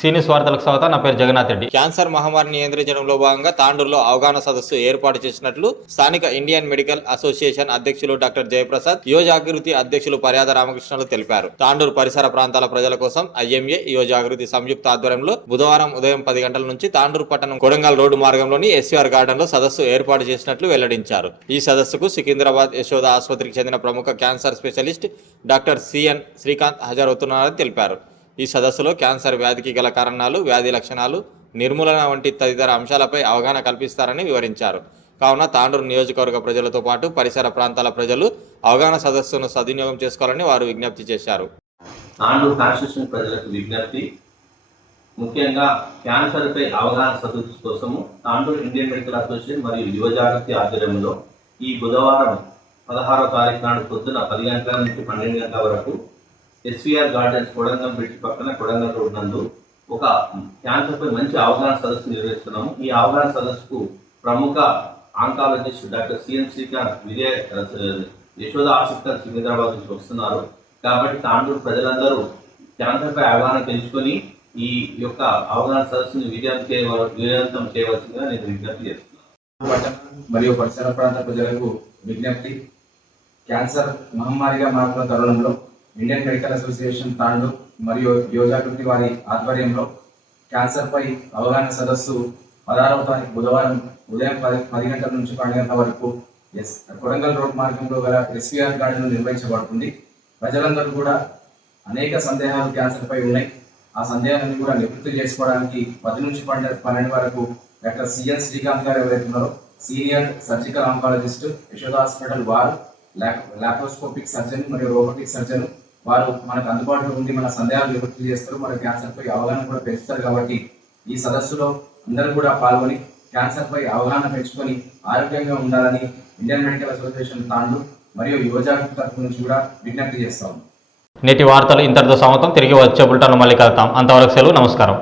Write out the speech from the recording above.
సీనియస్ వార్తలకు స్వాగతం నా పేరు జగన్నాథ్ రెడ్డి. క్యాన్సర్ మహమ్మారిని నియంత్రించడంలో భాగంగా తాండూరులో అవగాహన సదస్సు ఏర్పాటు చేసినట్లు స్థానిక ఇండియన్ మెడికల్ అసోసియేషన్ అధ్యక్షులు డాక్టర్ జయప్రసాద్ యువ జాగృతి అధ్యక్షులు పర్యాద రామకృష్ణలు తెలిపారు. తాండూరు పరిసర ప్రాంతాల ప్రజల కోసం ఐఎంఏ యువ జాగృతి సంయుక్త ఆధ్వర్యంలో బుధవారం ఉదయం పది గంటల నుంచి తాండూరు పట్టణం కొడంగల్ రోడ్డు మార్గంలోని ఎస్వీఆర్ గార్డెన్లో సదస్సు ఏర్పాటు చేసినట్లు వెల్లడించారు. ఈ సదస్సుకు సికింద్రాబాద్ యశోద ఆసుపత్రికి చెందిన ప్రముఖ cancer specialist doctor C N Srikanth హాజరవుతున్నారని తెలిపారు. ఈ సదస్సులో క్యాన్సర్ వ్యాధికి గల కారణాలు వ్యాధి లక్షణాలు నిర్మూలన వంటి తదితర అంశాలపై అవగాహన కల్పిస్తారని వివరించారు. కావున తాండూరు నియోజకవర్గ ప్రజలతో పాటు పరిసర ప్రాంతాల ప్రజలు అవగాహన సదస్సును సద్వినియోగం చేసుకోవాలని వారు విజ్ఞప్తి చేశారు. తాండూరు కాన్స్టిట్యూషన్ ప్రజలకు విజ్ఞప్తి ముఖ్యంగా క్యాన్సర్పై అవగాహన సదస్సు కోసము తాండూరు ఇండియన్ మెడికల్ అసోసియేషన్ మరియు యువ జాగృతి ఆధ్వర్యంలో ఈ బుధవారం పదహారో తారీఖు నాడు పొద్దున పది గంటల నుంచి పన్నెండు గంటల వరకు ఎస్విఆర్ గార్డెన్స్ కొడంగం బ్రిడ్జ్ పక్కన కొడంగం రోడ్ నందు ఒక క్యాన్సర్పై మంచి అవగాహన సదస్సు నిర్వహిస్తున్నాము. ఈ అవగాహన సదస్సుకు ప్రముఖ oncologist doctor C M Srikanth Vijaya Yashoda ఆసుపత్రి సికింద్రాబాద్ నుంచి వస్తున్నారు. కాబట్టి తాండూరు ప్రజలందరూ క్యాన్సర్పై అవగాహన తెలుసుకొని ఈ యొక్క అవగాహన సదస్సును విజయం చేయవల విజయవంతం చేయవలసిందిగా నేను విజ్ఞప్తి చేస్తున్నాను. మరియు పరిసర ప్రాంత ప్రజలకు విజ్ఞప్తి క్యాన్సర్ మహమ్మారిగా మారుతున్న తరుణంలో ఇండియన్ మెడికల్ అసోసియేషన్ తాండు మరియు యోజాకృతి వారి ఆధ్వర్యంలో క్యాన్సర్పై అవగాహన సదస్సు పదహారవ తారీఖు బుధవారం ఉదయం పది పది గంటల నుంచి పన్నెండు గంటల వరకు ఎస్ కొడంగల్ రోడ్ మార్గంలో గల ఎస్వీఆర్ గార్డెన్ నిర్వహించబడుతుంది. ప్రజలందరూ కూడా అనేక సందేహాలు క్యాన్సర్పై ఉన్నాయి. ఆ సందేహాలను కూడా నివృత్తి చేసుకోవడానికి పది నుంచి పన్నెండు పన్నెండు వరకు డాక్టర్ సిఎన్ శ్రీకాంత్ గారు ఎవరైతే ఉన్నారో senior surgical oncologist Yashoda hospital వారు లాప్రోస్కోపిక్ సర్జన్ మరియు రోబోటిక్ సర్జన్ వారు మనకు అందుబాటులో ఉండి మన సందేహాలు వివృత్తి చేస్తారు మన క్యాన్సర్ పై అవగాహన కూడా పెంచుతారు కాబట్టి ఈ సదస్సులో అందరూ కూడా పాల్గొని క్యాన్సర్ పై అవగాహన పెంచుకొని ఆరోగ్యంగా ఉండాలని ఇండియన్ మెడికల్ అసోసియేషన్ తాండు మరియు యువజాగృతి తరఫు నుంచి కూడా విజ్ఞప్తి చేస్తాము నేటి వార్తలు ఇంతటితో సమతం తిరిగి వచ్చే బుల్టాను మళ్ళీ కలుతాం అంతవరకు సెలవు. నమస్కారం.